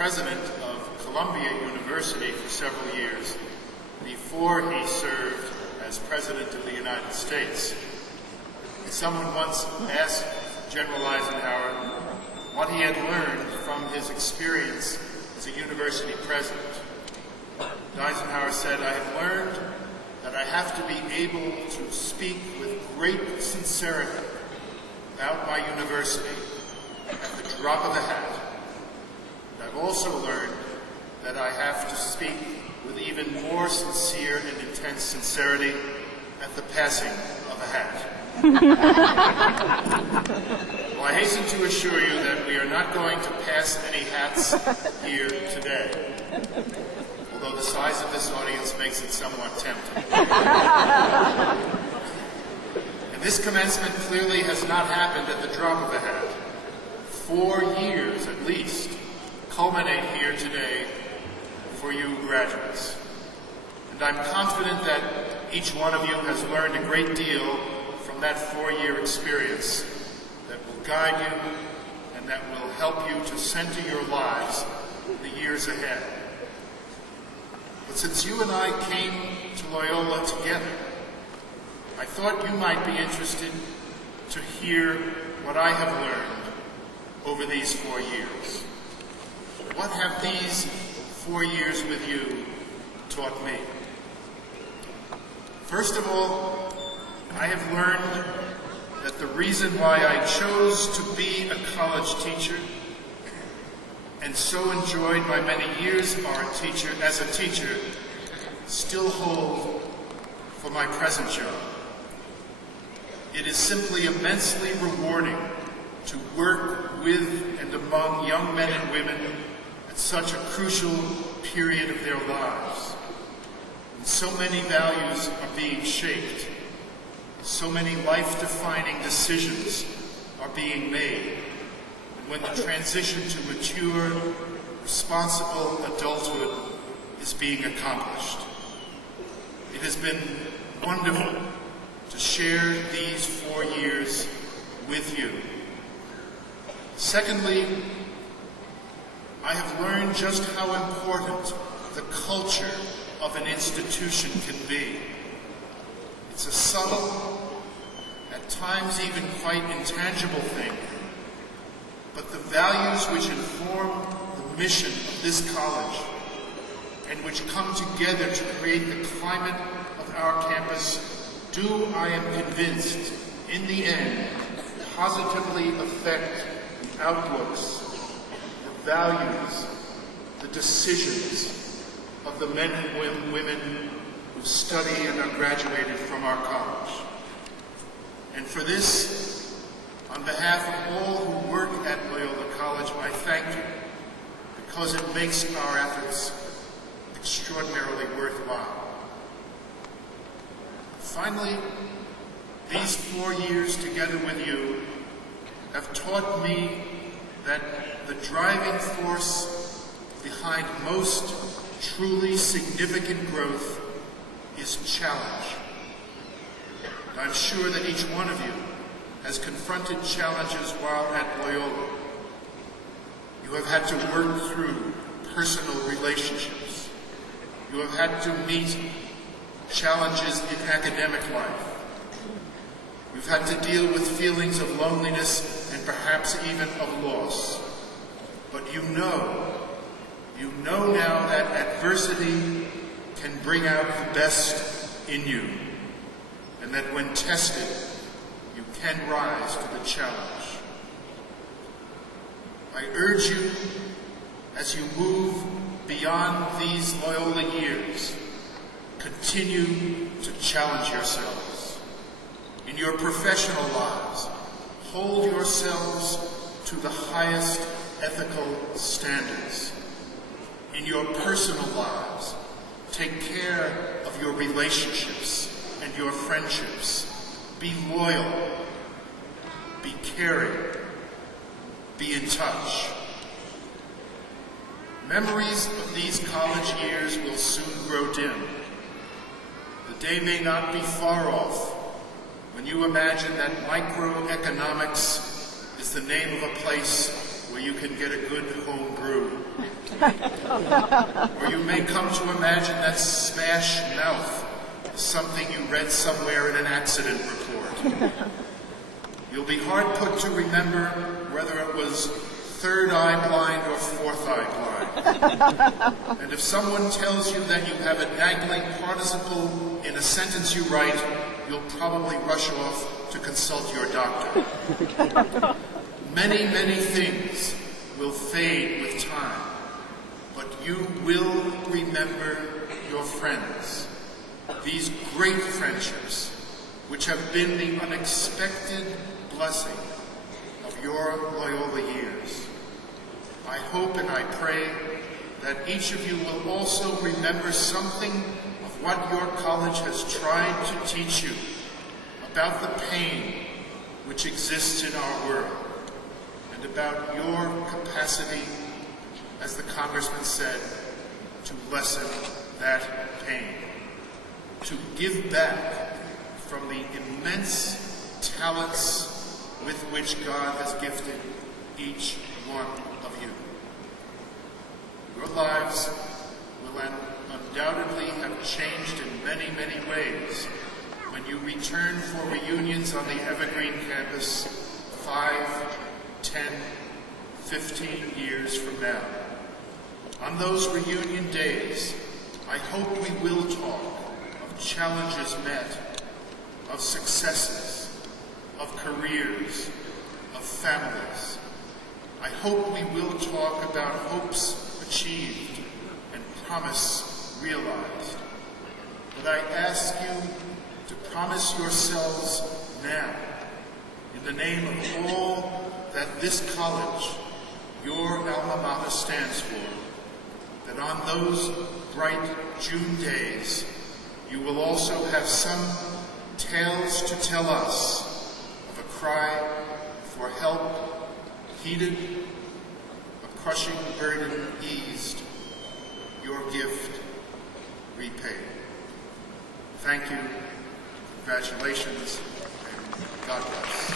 president of Columbia University for several years before he served as president of the United States. Someone once asked General Eisenhower what he had learned from his experience as a university president. And Eisenhower said, "I have learned that I have to be able to speak with great sincerity about my university at the drop of a hat. And I've also learned that I have to speak with even more sincere and intense sincerity at the passing of a hat." Well, I hasten to assure you that we are not going to pass any hats here today, although the size of this audience makes it somewhat tempting. And this commencement clearly has not happened at the drop of a hat. 4 years, at least, culminate here today for you graduates. And I'm confident that each one of you has learned a great deal from that 4-year experience that will guide you and that will help you to center your lives in the years ahead. But since you and I came to Loyola together, I thought you might be interested to hear what I have learned over these 4 years. What have these 4 years with you taught me? First of all, I have learned that the reason why I chose to be a college teacher and so enjoyed my many years as a teacher still hold for my present job. It is simply immensely rewarding to work with and among young men and women at such a crucial period of their lives. And so many values are being shaped. So many life-defining decisions are being made. And when the transition to mature, responsible adulthood is being accomplished. It has been wonderful to share these 4 years with you. Secondly, I have learned just how important the culture of an institution can be. It's a subtle, at times even quite intangible thing, but the values which inform the mission of this college and which come together to create the climate of our campus do, I am convinced, in the end, positively affect the outlooks, the values, the decisions of the men and women who study and are graduated from our college. And for this, on behalf of all who work at Loyola College, I thank you, because it makes our efforts extraordinarily worthwhile. Finally, these 4 years together with you have taught me that the driving force behind most truly significant growth is challenge. And I'm sure that each one of you has confronted challenges while at Loyola. You have had to work through personal relationships. You have had to meet challenges in academic life. You've had to deal with feelings of loneliness and perhaps even of loss. But you know now that adversity can bring out the best in you, and that when tested, you can rise to the challenge. I urge you, as you move beyond these Loyola years, continue to challenge yourselves. In your professional lives, hold yourselves to the highest ethical standards. In your personal lives, take care of your relationships and your friendships. Be loyal, be caring, be in touch. Memories of these college years will soon grow dim. The day may not be far off when you imagine that microeconomics is the name of a place where you can get a good home brew. Or you may come to imagine that smash mouth as something you read somewhere in an accident report. You'll be hard put to remember whether it was third eye blind or fourth eye blind. And if someone tells you that you have a dangling participle in a sentence you write, you'll probably rush off to consult your doctor. Many, many things will fade with time, but you will remember your friends, these great friendships, which have been the unexpected blessing of your Loyola years. I hope and I pray that each of you will also remember something of what your college has tried to teach you about the pain which exists in our world, and about your capacity, as the Congressman said, to lessen that pain, to give back from the immense talents with which God has gifted each one of you. Your lives will undoubtedly have changed in many, many ways when you return for reunions on the Evergreen campus 5, 10, 15 years from now. On those reunion days, I hope we will talk of challenges met, of successes, of careers, of families. I hope we will talk about hopes achieved and promise realized. But I ask you to promise yourselves now, in the name of all that this college, your alma mater, stands for, that on those bright June days, you will also have some tales to tell us of a cry for help heeded, a crushing burden eased, your gift repaid. Thank you, congratulations, and God bless.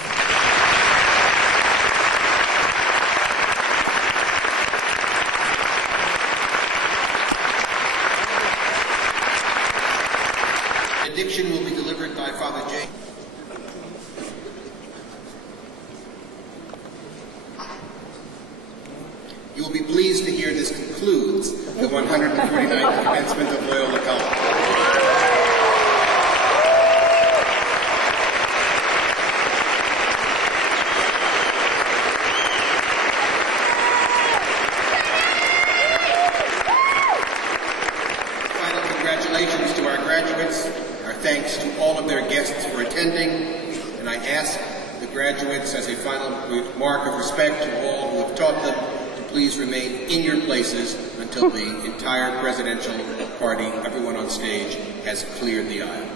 Benediction will be delivered by Father Jay. You will be pleased to hear this concludes the 149th commencement of Loyola College. Final congratulations to our graduates. Our thanks to all of their guests for attending, and I ask the graduates, as a final mark of respect to all who have taught them, to please remain in your places until the entire presidential party, everyone on stage, has cleared the aisle.